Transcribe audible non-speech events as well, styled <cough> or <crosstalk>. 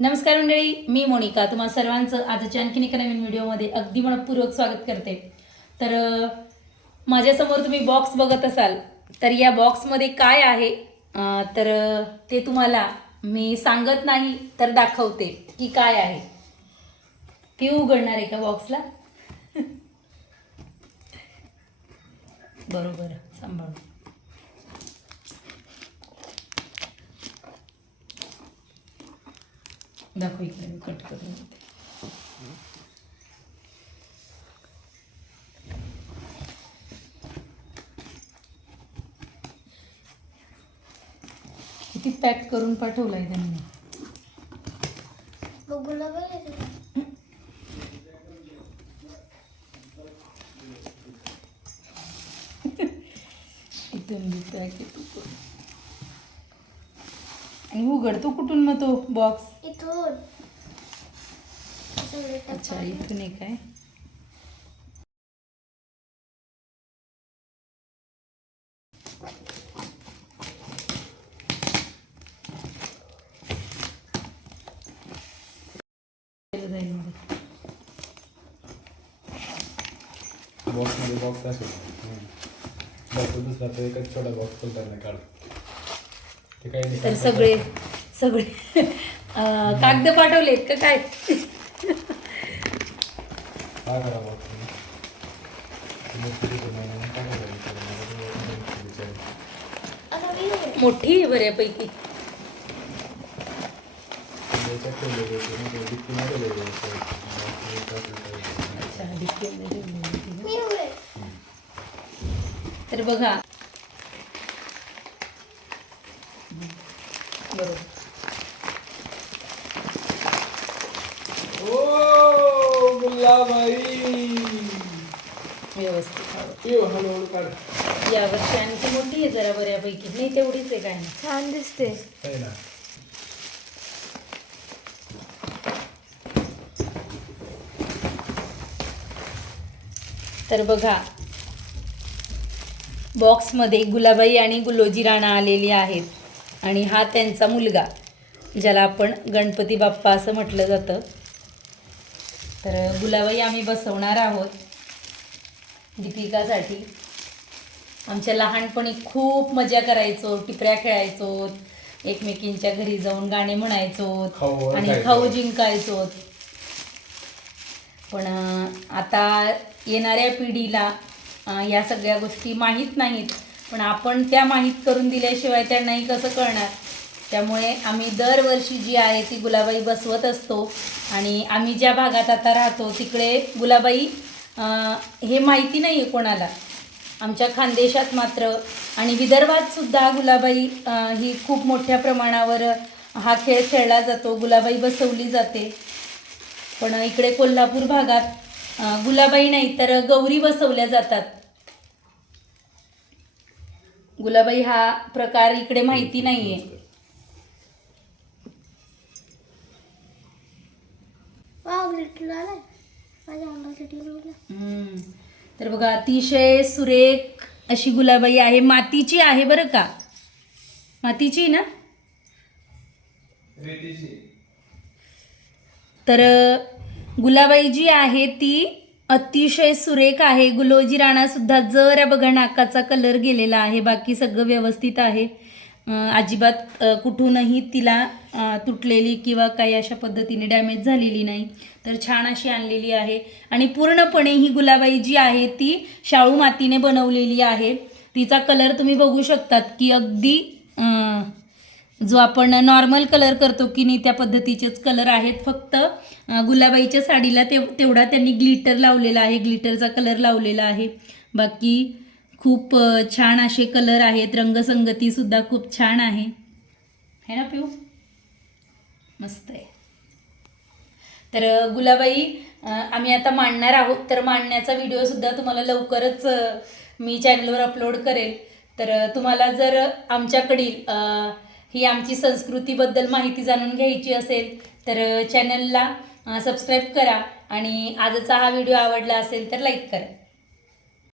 नमस्कार मंडळी मी मोनिका. तुम्हाला सर्वांचं आजच्या आणखीन एका नवीन व्हिडिओमध्ये अगदी मनपूर्वक स्वागत करते. तर माझ्यासमोर तुम्ही बॉक्स बघत असाल तर या बॉक्समध्ये काय आहे? तर ते तुम्हाला मी सांगत नाही तर दाखवते की काय आहे. ते उघडणार आहे का बॉक्सला <laughs> बरोबर सांभाळून. दाखव इकडे मी कट करून. किती पॅक करून पाठवलाय त्यांनी <laughs> इथून पॅक येतो. आणि उघडतो कुठून मग तो बॉक्स इथून. अच्छा. इथून एक आहे. बॉक्समध्ये बॉक्स असेल. बॉक्स दुसरा तर एकच छोटा बॉक्स खोलताना काढ. ते काही नाही तर सगळे सगळे कागद पाठवलेत का काय. मोठी आहे बऱ्यापैकी. तर बघा बरोबर ओ गुलाबाई व्यवस्थित. हवं येऊ हळूहळू काढ. यावर्षी आणखी मोठी आहे जरा बऱ्यापैकी. नाही तेवढीच आहे काय नाही छान दिसते. आहे ना. तर बघा बॉक्समध्ये गुलाबाई आणि गुलोजी राणा आलेली आहेत. आणि हा त्यांचा मुलगा ज्याला आपण गणपती बाप्पा असं म्हटलं जातं. तर गुलाबाई आम्ही बसवणार आहोत दीपिकासाठी. आमच्या लहानपणी खूप मजा करायचो टिपऱ्या खेळायचो एकमेकींच्या घरी जाऊन गाणे म्हणायचो आणि. खाऊ जिंकायचो पण आता येणाऱ्या पिढीला या सगळ्या गोष्टी माहीत नाहीत. पण आपण त्या माहीत करून दिल्याशिवाय त्यांनाही कसं कळणार? त्यामुळे आम्ही दरवर्षी जी आहे ती गुलाबाई बसवत असतो आणि आम्ही ज्या भागात आता राहतो तिकडे गुलाबाई हे माहिती नाही आहे कोणाला. आमच्या खानदेशात मात्र आणि विदर्भात सुद्धा गुलाबाई ही खूप मोठ्या प्रमाणावर हा खेळ खेळला जातो गुलाबाई बसवली जाते. पण इकडे कोल्हापूर भागात गुलाबाई नाही तर गौरी बसवल्या जातात. गुलाबाई हा प्रकार इकडे माहिती निघाला हम्म. तर बघा अतिशय सुरेख अशी गुलाबाई आहे. मातीची आहे बरं का? मातीची ना? तर गुलाबाई जी आहे ती अतिशय सुरेख आहे. गुलोजी राणा सुद्धा जरा बघा नाकाचा कलर गेलेला आहे. बाकी सगळं व्यवस्थित आहे. अजिबात कुठूनही तिला तुटलेली किंवा काही अशा पद्धतीने डॅमेज झालेली नाही. तर छान अशी आणलेली आहे. आणि पूर्णपणे ही गुलाबाई जी आहे ती शाळू मातीने बनवलेली आहे. तिचा कलर तुम्ही बघू शकतात की अगदी जो आपण नॉर्मल कलर करतो की नाही त्या पद्धतीचेच कलर आहेत. फक्त गुलाबाईच्या साडीला ते तेवढा त्यांनी ग्लिटर लावलेला आहे. ग्लिटरचा कलर लावलेला आहे. बाकी खूप छान असे कलर आहेत. रंगसंगतीसुद्धा खूप छान आहे. है ना पिऊ? मस्त आहे. तर गुलाबाई आम्ही आता मांडणार आहोत. तर मांडण्याचा व्हिडिओसुद्धा तुम्हाला लवकरच मी चॅनलवर अपलोड करेल. तर तुम्हाला जर आमच्याकडील ही आमची संस्कृतीबद्दल माहिती जाणून घ्यायची असेल तर चॅनलला सबस्क्राईब करा आणि आजचा हा व्हिडिओ आवडला असेल तर लाईक करा.